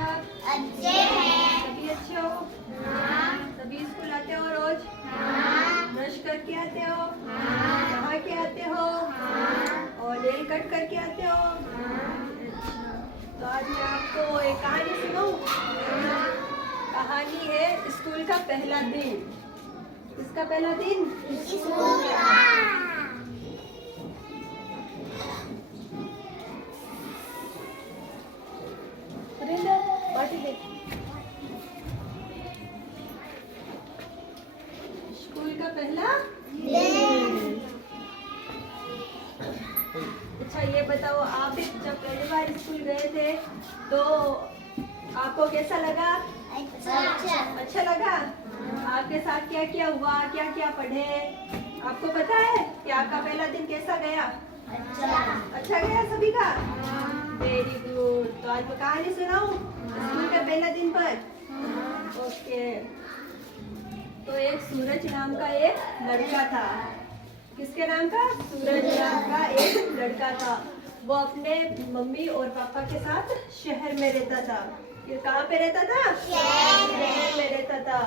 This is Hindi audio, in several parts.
सब? अच्छे हैं। सभी अच्छे हो? हाँ। सभी स्कूल आते हो रोज? हाँ। ब्रश करके आते हो? हाँ। नहा के आते हो? हाँ। और नेल कट करके आते हो? अच्छा, तो आज मैं आपको एक कहानी सुनाऊं? कहानी है स्कूल का पहला दिन। किसका पहला दिन? स्कूल का। सुरेंद्र, पार्टी दे। स्कूल का पहला दिन। अच्छा, ये बताओ, आप जब पहली बार स्कूल गए थे तो आपको कैसा लगा? अच्छा लगा? आपके साथ क्या क्या हुआ, क्या क्या पढ़े? आपको पता है कि आपका पहला दिन कैसा गया? अच्छा गया सभी का? Very good. तो आज मैं कहानी सुनाऊं स्कूल के पहला दिन पर? ओके। तो एक सूरज नाम का एक लड़का था। किसके नाम का? सूरज नाम का एक लड़का था। वो अपने मम्मी और पापा के साथ शहर में रहता था। कहाँ पे रहता था? शहर में रहता था।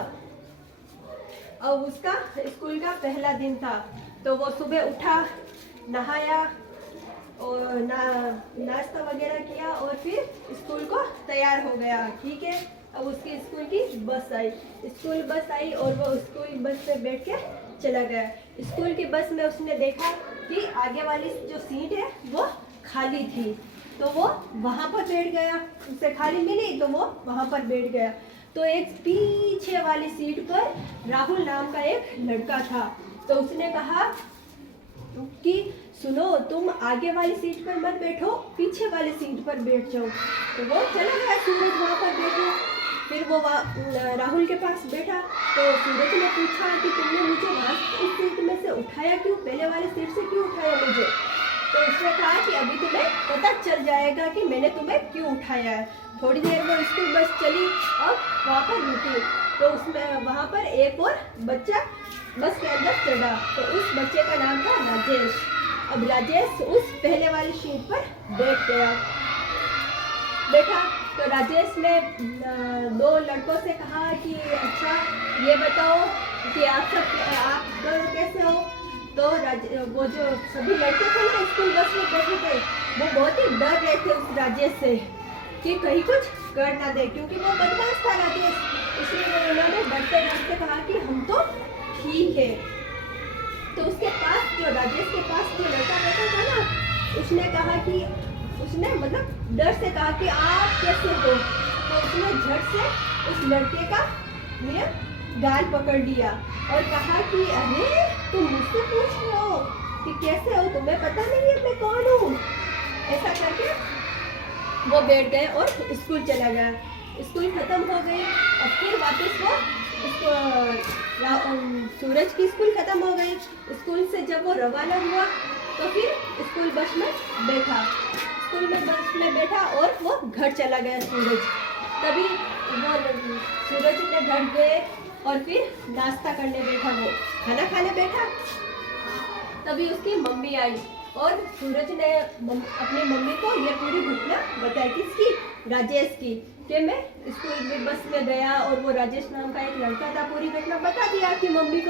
और उसका स्कूल का पहला दिन था। तो वो सुबह उठा, नहाया और नाश्ता वगैरह किया और फिर स्कूल को तैयार हो गया। ठीक है। अब उसकी स्कूल की बस आई। स्कूल बस आई और वो स्कूल बस में बैठ के चला गया। स्कूल की बस में उसने देखा कि आगे वाली जो सीट है वो खाली थी, तो वो वहाँ पर बैठ गया। उसे खाली मिली तो वो वहाँ पर बैठ गया। तो एक पीछे वाली सीट पर राहुल नाम का एक लड़का था। तो उसने कहा कि सुनो, तुम आगे वाली सीट पर मत बैठो, पीछे वाली सीट पर बैठ जाओ। तो वो चला गया, सूरज वहाँ पर बैठा। फिर वो राहुल के पास बैठा। तो सूरज ने पूछा कि तुमने मुझे वहाँ इस सीट में से उठाया क्यों, पहले वाली सीट से क्यों उठाया मुझे? तो उसने कहा कि अभी तुम्हें पता चल जाएगा कि मैंने तुम्हें क्यों उठाया है। थोड़ी देर में स्कूल बस चली और वहाँ पर रुकी। तो उसमें वहाँ पर एक और बच्चा बस के अंदर चढ़ा। तो उस बच्चे का नाम था राजेश। अब राजेश उस पहले वाली सीट पर बैठा। तो राजेश ने दो लड़कों से कहा कि अच्छा ये बताओ कि आप दोनों कैसे हो? तो वो जो सभी लड़के थे ना स्कूल बस में बैठे थे, वो बहुत ही डर रहे थे उस राजेश से कि कहीं कुछ कर ना दे, क्योंकि वो बदमाश था राजेश। इसलिए उन्होंने डरते डरते कहा कि हम तो ठीक है। तो उसके पास जो राजेश के पास जो लड़का बैठा था ना, उसने मतलब डर से कहा कि आप कैसे हो? तो उसने झट से उस लड़के का ये गाल पकड़ लिया और कहा कि अरे तुम मुझसे पूछ रहे हो कि कैसे हो, तुम्हें पता नहीं है मैं कौन हूँ? ऐसा करके वो बैठ गए और स्कूल चला गया। स्कूल खत्म हो गई और फिर वापस सूरज की स्कूल खत्म हो गई। स्कूल से जब वो रवाना हुआ तो फिर स्कूल बस में बैठा और वो घर चला गया सूरज। तभी वो सूरज ने घर गए और फिर नाश्ता करने बैठा, वो खाना खाने बैठा। तभी उसकी मम्मी आई और सूरज ने अपनी मम्मी को ये पूरी घटना बताई। किसकी? राजेश की। कि मैं स्कूल में बस में गया और वो राजेश नाम का एक लड़का था। पूरी घटना बता दी आपकी मम्मी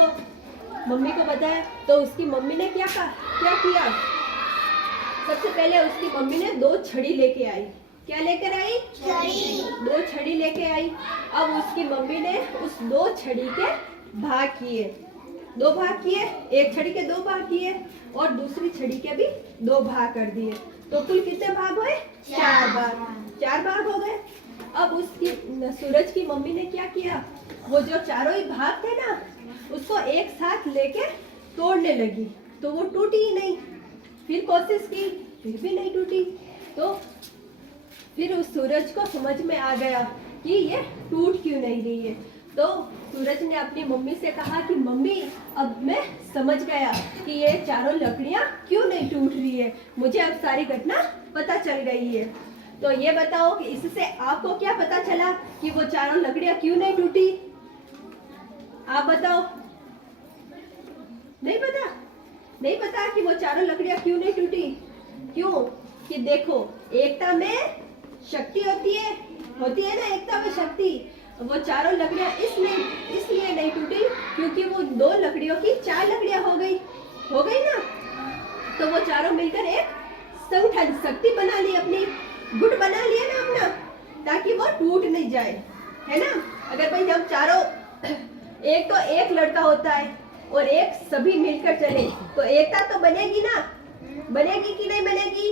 को बताया। तो उसकी मम्मी ने क्या किया? सबसे पहले उसकी मम्मी ने 2 छड़ी लेके आई। क्या लेकर आई? छड़ी। 2 छड़ी लेके आई। अब उसकी मम्मी ने उस 2 छड़ी के भाग किए। 2 भाग किए, एक छड़ी के 2 भाग किए और दूसरी छड़ी के भी 2 भाग कर दिए। तो कुल कितने भाग हुए? 4 भाग। 4 भाग हो गए। अब उसकी सूरज की मम्मी ने क्या किया? वो जो चारों ही भाग थे ना, उसको एक साथ लेके तोड़ने लगी। तो वो टूटी ही नहीं। फिर कोशिश की, फिर भी नहीं टूटी। तो फिर उस सूरज को समझ में आ गया कि ये टूट क्यों नहीं रही है। तो सूरज ने अपनी मम्मी से कहा कि मम्मी, अब मैं समझ गया कि ये चारों लकड़ियां क्यों नहीं टूट रही है। मुझे अब सारी घटना पता चल गई है। तो ये बताओ कि इससे आपको क्या पता चला कि वो चारों लकड़ियां क्यों नहीं टूटी? आप बताओ। नहीं पता कि वो चारों लकड़ियां क्यों नहीं टूटी? क्यों? कि देखो, एकता में शक्ति होती है होती है ना एकता में शक्ति। वो चारों लकड़ियां इसलिए नहीं टूटी क्योंकि वो 2 लकड़ियों की 4 लकड़ियां हो गई ना। तो वो चारों मिलकर एक संगठन शक्ति बना ली, अपनी गुट बना लिया ना अपना, ताकि वो टूट नहीं जाए, है ना। अगर भाई हम चारों एक तो एक लड़का होता है और एक सभी मिलकर चले तो एकता तो बनेगी ना, बनेगी कि नहीं बनेगी?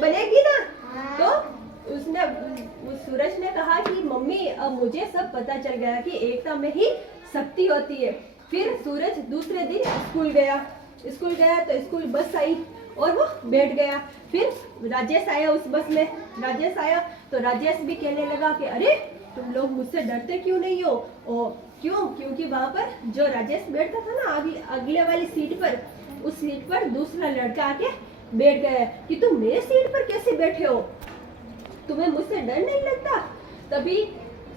बनेगी ना। तो उसने उस सूरज ने कहा कि मम्मी अब मुझे सब पता चल गया कि एकता में ही शक्ति होती है। फिर सूरज दूसरे दिन स्कूल गया तो स्कूल बस आई और वो बैठ गया। फिर राजेश आया उस बस में, राजेश आया तो राजेश भी कहने लगा कि अरे तुम लोग मुझसे डरते क्यों नहीं हो? क्यों? क्योंकि वहां पर जो राजेश बैठता था ना अगले वाली सीट पर, उस सीट पर दूसरा लड़का आके बैठ गया कि तुम मेरे सीट पर कैसे बैठे हो, तुम्हें मुझसे डर नहीं लगता? तभी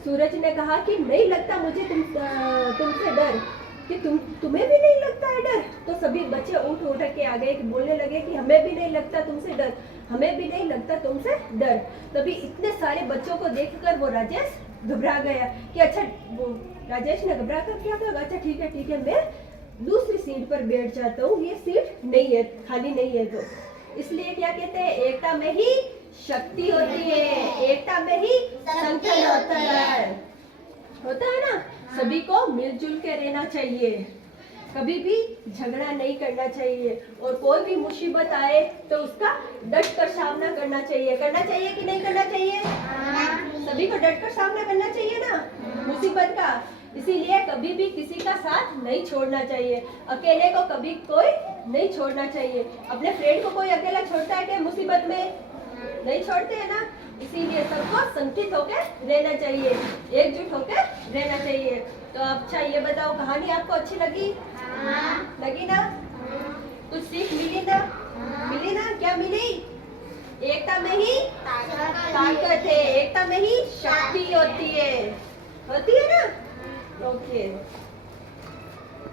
सूरज ने कहा कि नहीं लगता मुझे तुमसे डर, कि तुम्हें भी नहीं लगता है डर? तो सभी बच्चे उठ के आ गए, बोलने लगे कि हमें भी नहीं लगता तुमसे डर, हमें भी नहीं लगता तुमसे डर। तभी इतने सारे बच्चों को देखकर वो राजेश घबरा गया कि अच्छा, वो राजेश ने घबरा कर क्या कहा, अच्छा ठीक है मैं दूसरी सीट पर बैठ जाता हूँ, ये सीट नहीं है, खाली नहीं है। तो इसलिए क्या कहते हैं, एकता में ही शक्ति होती है, एकता में ही संगठन होता है ना। सभी को मिलजुल के रहना चाहिए, कभी भी झगड़ा नहीं करना चाहिए, और कोई भी मुसीबत आए तो उसका डट कर सामना करना चाहिए कि नहीं करना चाहिए? सभी को डट कर सामना करना चाहिए ना मुसीबत का। इसीलिए कभी भी किसी का साथ नहीं छोड़ना चाहिए, अकेले को कभी कोई नहीं छोड़ना चाहिए। अपने फ्रेंड को कोई अकेला छोड़ता है क्या मुसीबत में? नहीं छोड़ते हैं ना। इसीलिए सबको संगठित होकर रहना चाहिए, एकजुट होकर रहना चाहिए। तो अच्छा ये बताओ, कहानी आपको अच्छी लगी? लगी ना? कुछ सीख मिली ना? मिली ना? क्या मिली? एकता में ही ताकत है, एकता में ही शक्ति होती है ना। ओके।